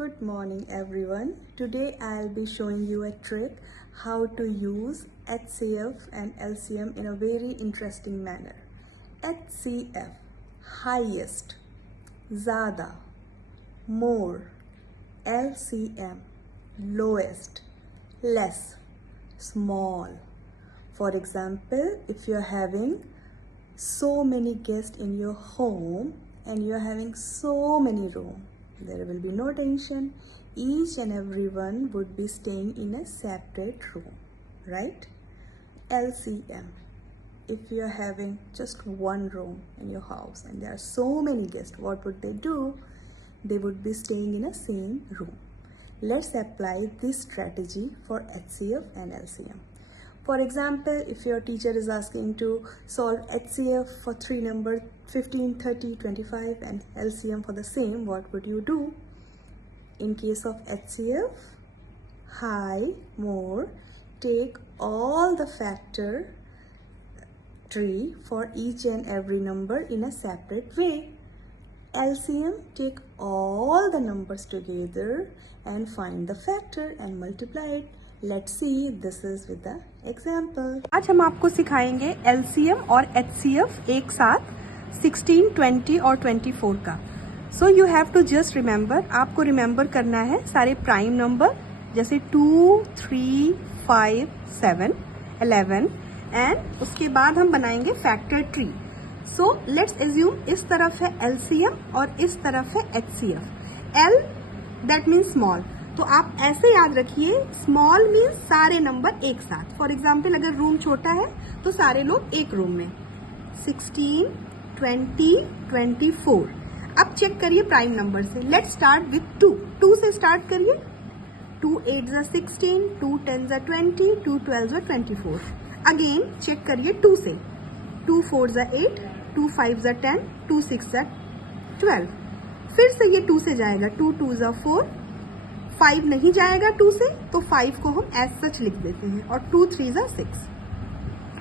Good morning everyone. Today I'll be showing you a trick how to use HCF and LCM in a very interesting manner. HCF, highest, ज़्यादा, more. LCM, lowest, less, small. For example, if you're having so many guests in your home and you're having so many rooms, there will be no tension. Each and every one would be staying in a separate room, right? LCM, if you're having just one room in your house and there are so many guests, what would they do? They would be staying in a same room. Let's apply this strategy for HCF and LCM. For example, if your teacher is asking to solve HCF for three numbers 15, 30, 25 and LCM for the same, what would you do? In case of HCF, high, more, take all the factor tree for each and every number in a separate way. LCM, take all the numbers together and find the factor and multiply it. Let's see, this is with the example. आज हम आपको सिखाएंगे LCM और HCF एक साथ 16, 20 और 24 का. So you have to just remember, आपको रिमेंबर करना है सारे प्राइम नंबर जैसे 2, 3, 5, 7, 11 एंड उसके बाद हम बनाएंगे factor tree. So let's assume इस तरफ है LCM और इस तरफ है HCF. L that means small, तो आप ऐसे याद रखिए, स्मॉल मीन्स सारे नंबर एक साथ. फॉर एग्जाम्पल अगर रूम छोटा है तो सारे लोग एक रूम में. 16, 20, 24. अब चेक करिए प्राइम नंबर से. Let's start with 2. 2 से स्टार्ट करिए. 2 8 जा 16, 2 10 जा 20, 2 12 जा 24. अगेन चेक करिए 2 से. 2 4 जा 8, 2 5 जा 10, 2 6 जा 12. फिर से ये 2 से जाएगा. 2 2 जा 4, 5 नहीं जाएगा 2 से, तो 5 को हम एज सच लिख देते हैं और 2 3 जा 6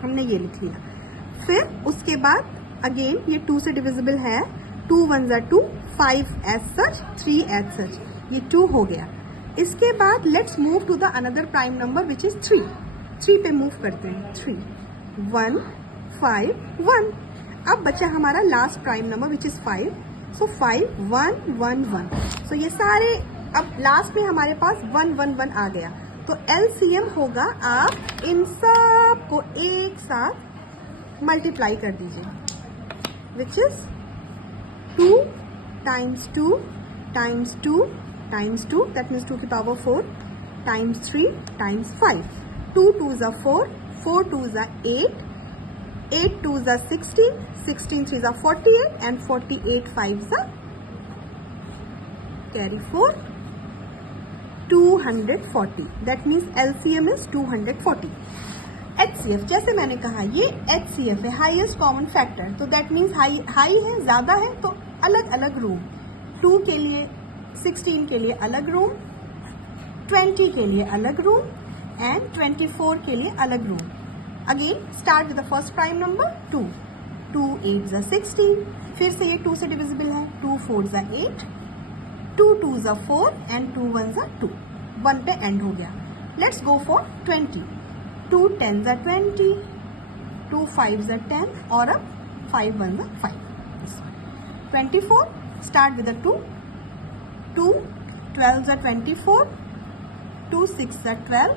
हमने ये लिख लिया. फिर उसके बाद अगेन ये 2 से डिविजिबल है. 2 1 जा 2, 5 एज सच, 3 एज सच, ये 2 हो गया. इसके बाद let's move to the another prime number which is 3. 3 पे मूव करते हैं. 3 1 5 1. अब बचा हमारा last prime number which is 5. सो 5 1 1 1. सो ये सारे अब लास्ट में हमारे पास 1 1 1 आ गया. तो LCM होगा, आप इन सब को एक साथ मल्टीप्लाई कर दीजिए which is 2 times 2 times 2 times 2 that means 2 की पावर 4 टाइम्स 3 टाइम्स 5. 2 2 जा 4, 4 2 जा 8, 8 2 जा 16, 16 3 जा 48 एंड 48 5 जा carry 4 240. That means LCM is 240. HCF जैसे मैंने कहा ये HCF है, हाईएस्ट कॉमन फैक्टर, तो दैट मीन्स हाई है, ज्यादा है, तो अलग अलग रूम. 2 के लिए 16 के लिए अलग रूम, 20 के लिए अलग रूम एंड 24 के लिए अलग room. Again start with the first prime number 2. 2 8 जा 16, फिर से ये 2 से डिविजिबल है. 2 4 जा 8, 2 2 जा 4 एंड 2 1 जा 2. 1 पे एंड हो गया. Let's go for 20. 2 10 जा 20, 2 5 जा 10 और अब 5 1 जा 5. 24 स्टार्ट विद 2. 2 12 जा 24, 2 6 जा 12,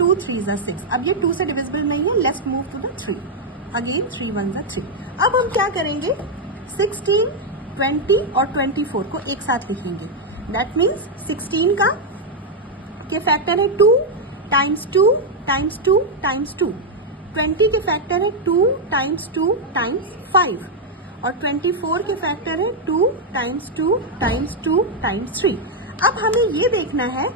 2 3 जा 6. अब ये 2 से डिविजिबल नहीं है. Let's move to the 3. Again 3 1 जा 3. अब हम क्या करेंगे, 16 20 और 24 को एक साथ लिखेंगे. दैट मीन्स 16 का के फैक्टर है 2 टाइम्स 2 टाइम्स 2 टाइम्स 2. 20 के फैक्टर है 2 टाइम्स 2 टाइम्स 5 और 24 के फैक्टर है 2 टाइम्स 2 टाइम्स 2 टाइम्स 3. अब हमें ये देखना है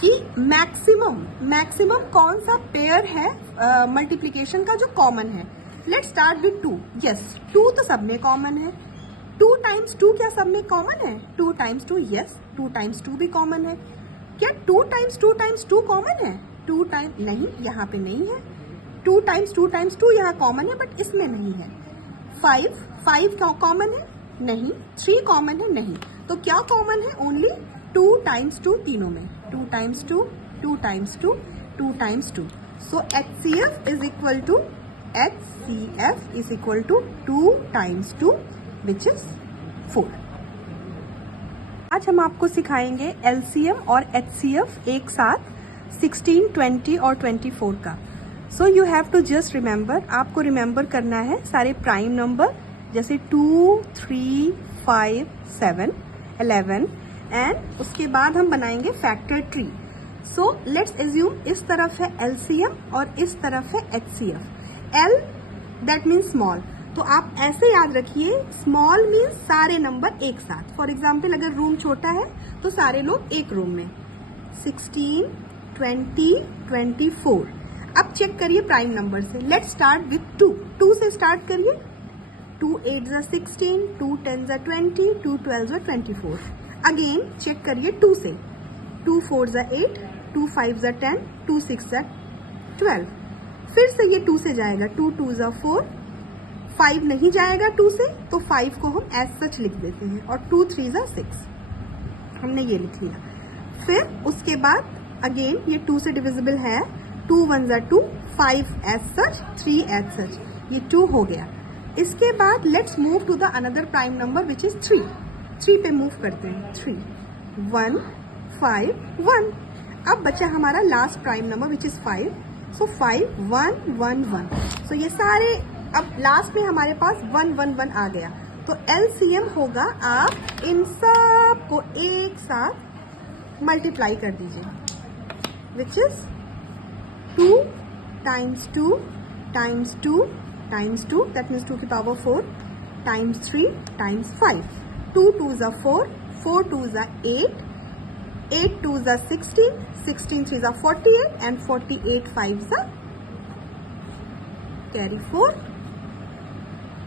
कि मैक्सिमम कौन सा पेयर है मल्टीप्लीकेशन का जो कॉमन है. Let's start with 2. यस, 2 तो सब में कॉमन है. 2 टाइम्स 2 क्या सब में कॉमन है? 2 टाइम्स 2, यस, 2 टाइम्स 2 भी कॉमन है. क्या 2 टाइम्स 2 टाइम्स 2 कॉमन है? 2 टाइम नहीं, यहाँ पे नहीं है. 2 टाइम्स 2 टाइम्स 2 यहाँ कॉमन है बट इसमें नहीं है. 5 कॉमन है? नहीं. 3 कॉमन है? नहीं. तो क्या कॉमन है? ओनली 2 टाइम्स 2 तीनों में, 2 times 2, 2 times 2, 2 times 2. So HCF is equal to 2 times 2 which is 4. आज हम आपको सिखाएंगे LCM और HCF एक साथ 16, 20 और 24 का. So you have to just remember, आपको रिमेंबर करना है सारे प्राइम नंबर जैसे 2, 3, 5, 7, 11 एंड उसके बाद हम बनाएंगे factor tree. So let's assume इस तरफ है LCM और इस तरफ है HCF. L that means small, तो आप ऐसे याद रखिए, स्मॉल मीन्स सारे नंबर एक साथ. फॉर एग्जाम्पल अगर रूम छोटा है तो सारे लोग एक रूम में. 16, 20, 24. अब चेक करिए प्राइम नंबर से. Let's start with 2. 2 से स्टार्ट करिए. 2 8 16, 2 10 20, 2 12 24. अगेन चेक करिए 2 से. 2 4 8, 2 5 10, 2 6 12. फिर से ये 2 से जाएगा. 2 2 4. 5 नहीं जाएगा 2 से, तो 5 को हम एज सच लिख देते हैं और 2 3 6. हमने ये लिख लिया. फिर उसके बाद अगेन ये 2 से डिविजिबल है. 2 1 2, 5 एज सच, 3 एज सच. ये 2 हो गया. इसके बाद let's move to the another prime number which is 3. 3 पे मूव करते हैं. 3 1 5 1. अब बचा हमारा last prime number which is 5. सो 5 1 1 1. सो ये सारे अब लास्ट में हमारे पास 1 1 1 आ गया. तो LCM होगा, आप इन सब को एक साथ मल्टीप्लाई कर दीजिए which is 2 times 2 times 2 times 2 that means 2 की power 4 times 3 times 5. 2 2 4, 4 2 8, 8 2 16, 16 3 48 and 48 5 carry 4,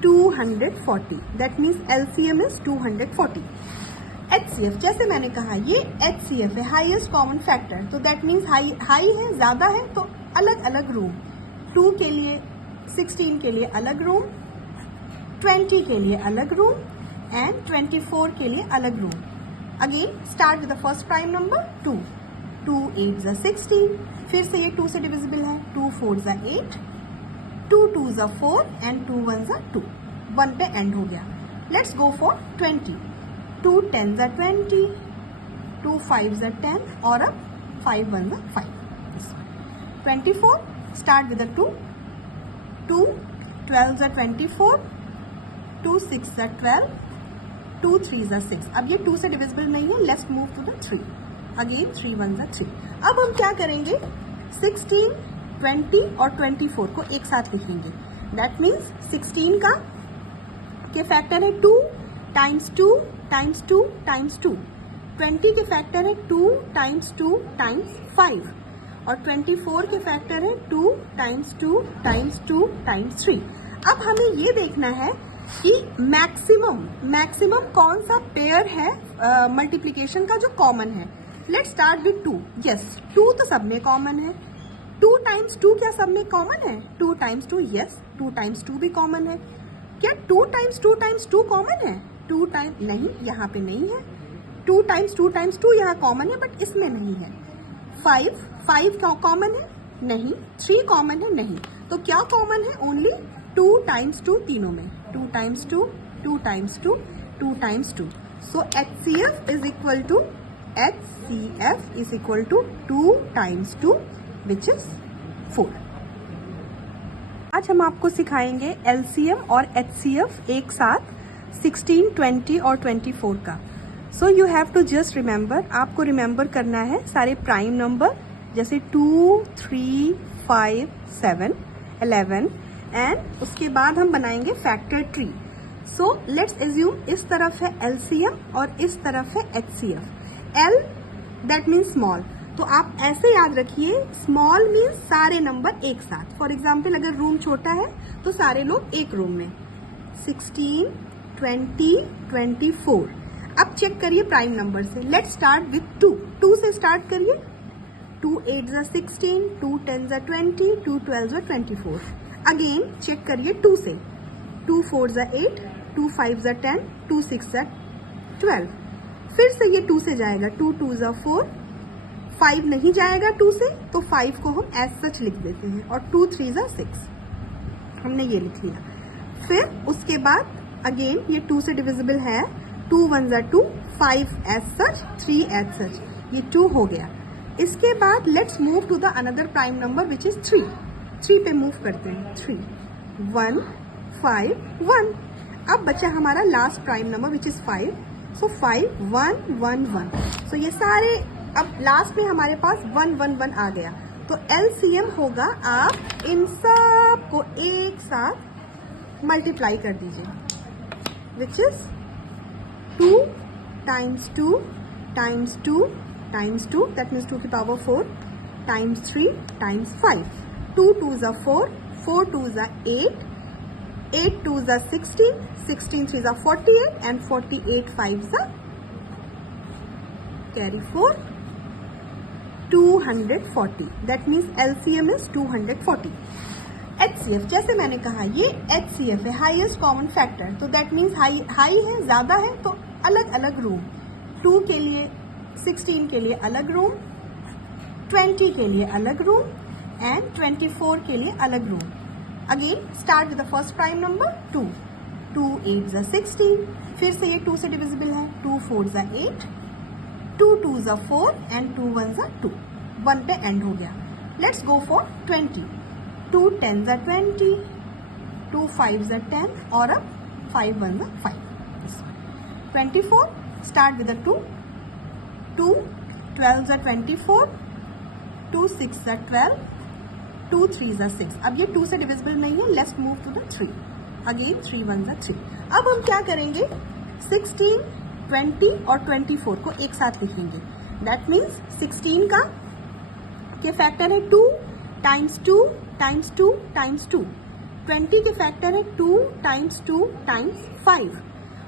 240. That means LCM is 240. HCF जैसे मैंने कहा ये HCF है, हाईएस्ट कॉमन फैक्टर. तो दैट मीन्स हाई है, ज्यादा है, तो अलग अलग रूम. 2 के लिए, 16 के लिए अलग रूम, 20 के लिए अलग रूम एंड 24 के लिए अलग room. Again start with the first prime number 2. 2 8 16. फिर से ये 2 से डिविजिबल है. 2 4 8, 2 2 4 एंड 2 1 2. 1 पे एंड हो गया. Let's go for 20. 2 10 20, 2 5 10 और अब 5 1 5. 24 स्टार्ट विद 2. 2 12 24, 2 6 12, 2 3 6. अब ये 2 से डिविजिबल नहीं है. Let's move to the 3. Again 3 1 3. अब हम क्या करेंगे, 16, 20 और 24 को एक साथ लिखेंगे. दैट मीन्स 16 का के फैक्टर है 2 टाइम्स 2 टाइम्स 2 टाइम्स 2. 20 के फैक्टर है 2 टाइम्स 2 टाइम्स 5 और 24 के फैक्टर है 2 टाइम्स 2 टाइम्स 2 टाइम्स 3. अब हमें ये देखना है कि मैक्सिमम कौन सा पेयर है मल्टीप्लिकेशन का जो कॉमन है. Let's start with 2. यस, 2 तो सब में कॉमन है. 2 टाइम्स 2 क्या सब में कॉमन है? 2 टाइम्स 2, यस. 2 टाइम्स 2 भी कॉमन है. क्या 2 टाइम्स 2 टाइम्स 2 कॉमन है? 2 टाइम नहीं, यहाँ पे नहीं है. 2 टाइम्स 2 टाइम्स 2 यहाँ कॉमन है बट इसमें नहीं है. 5 कॉमन है? नहीं. 3 कॉमन है? नहीं. तो क्या कॉमन है? ओनली 2 टाइम्स 2 तीनों में. 2 times 2, 2 times 2, 2 times 2. So HCF is equal to 2 times 2 which is 4. आज हम आपको सिखाएंगे LCM और HCF एक साथ 16, 20 और 24 का. So you have to just remember, आपको रिमेंबर करना है सारे प्राइम नंबर जैसे 2 3 5 7 11 एंड उसके बाद हम बनाएंगे factor tree. So let's assume इस तरफ है LCM और इस तरफ है HCF. L that means small, तो आप ऐसे याद रखिए, स्मॉल मीन्स सारे नंबर एक साथ. फॉर एग्जाम्पल अगर रूम छोटा है तो सारे लोग एक रूम में. 16, 20, 24. अब चेक करिए प्राइम नंबर से. Let's start with 2. 2 से स्टार्ट करिए. 2 8 16, 2 10 20, 2 12 24. अगेन चेक करिए 2 से. 2 4 8, 2 5 10, 2 6 12. फिर से ये 2 से जाएगा, 2 2 ज़ा 4, 5 नहीं जाएगा 2 से, तो 5 को हम एज सच लिख देते हैं, और 2 3 ज़ा 6, हमने ये लिख लिया। फिर उसके बाद अगेन ये 2 से डिविजिबल है, 2 1 ज़ा 2, 5 एज सच, 3 एज सच, ये 2 हो गया। इसके बाद let's move to the another prime number which is 3। 3 पे मूव करते हैं, 3 1 5 1। अब बचा हमारा last prime number which is 5, सो 5 1 1 1। सो ये सारे अब लास्ट में हमारे पास 1 1 1 आ गया, तो एलसीएम होगा, आप इन सब को एक साथ मल्टीप्लाई कर दीजिए, which is 2 times 2 times 2 times 2, that means 2 की पावर 4 टाइम्स 3 टाइम्स 5, 2 2 ज़ा 4, 4 2 ज़ा 8, 8 2 ज़ा 16, 16 3 ज़ा 48, and 48 5 ज़ा carry 4, 240, that means LCM is 240. HCF जैसे मैंने कहा ये HCF है, हाईएस्ट कॉमन फैक्टर, तो दैट मीन्स हाई है, ज़्यादा है, तो अलग अलग रूम, 2 के लिए 16 के लिए अलग रूम, 20 के लिए अलग रूम, एंड 24 के लिए अलग room. Again start with the first prime number 2, 2 8 ज़ा 16, फिर से ये 2 से डिविजिबल है, 2 4 ज़ा 8, 2 2 ज़ा 4, एंड 2 1 ज़ा 2, 1 पे एंड हो गया। लेट्स गो फॉर 20, 2 10 ज़ा 20, 2 5 ज़ा 10, और अब 5 1 ज़ा 5। 24 स्टार्ट विद द 2, 2 12 ज़ा 24, 2 6 ज़ा 12, 2 3 ज़ा 6। अब ये 2 से डिविजिबल नहीं है, let's move to the 3, again 3 1 ज़ा 3। अब हम क्या करेंगे, 16 20 और 24 को एक साथ लिखेंगे, दैट मीन्स 16 का के फैक्टर है 2 टाइम्स 2 टाइम्स 2 टाइम्स 2, 20 के फैक्टर है 2 टाइम्स 2 टाइम्स 5,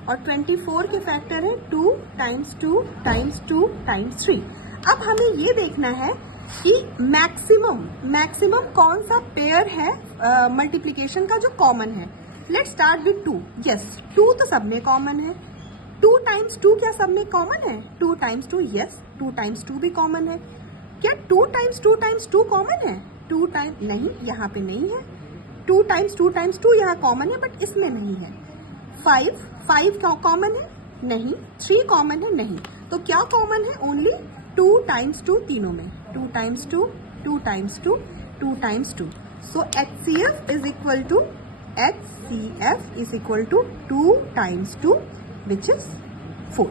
और 24 के फैक्टर है 2 टाइम्स 2 टाइम्स 2 टाइम्स 3। अब हमें ये देखना है कि मैक्सिमम कौन सा पेयर है मल्टीप्लिकेशन का जो कॉमन है। Let's start with 2। यस, 2 तो सब में कॉमन है। 2 टाइम्स 2 क्या सब में कॉमन है? 2 टाइम्स 2, यस, 2 टाइम्स 2 भी कॉमन है। क्या 2 टाइम्स 2 टाइम्स 2 कॉमन है? 2 टाइम्स नहीं, यहाँ पे नहीं है। 2 टाइम्स 2 टाइम्स 2 यहाँ कॉमन है, बट इसमें नहीं है। 5 कॉमन है? नहीं। 3 कॉमन है? नहीं। तो क्या कॉमन है? ओनली 2 टाइम्स 2 तीनों में। 2 times 2, 2 times 2, 2 times 2। So HCF is equal to 2 times 2, which is 4.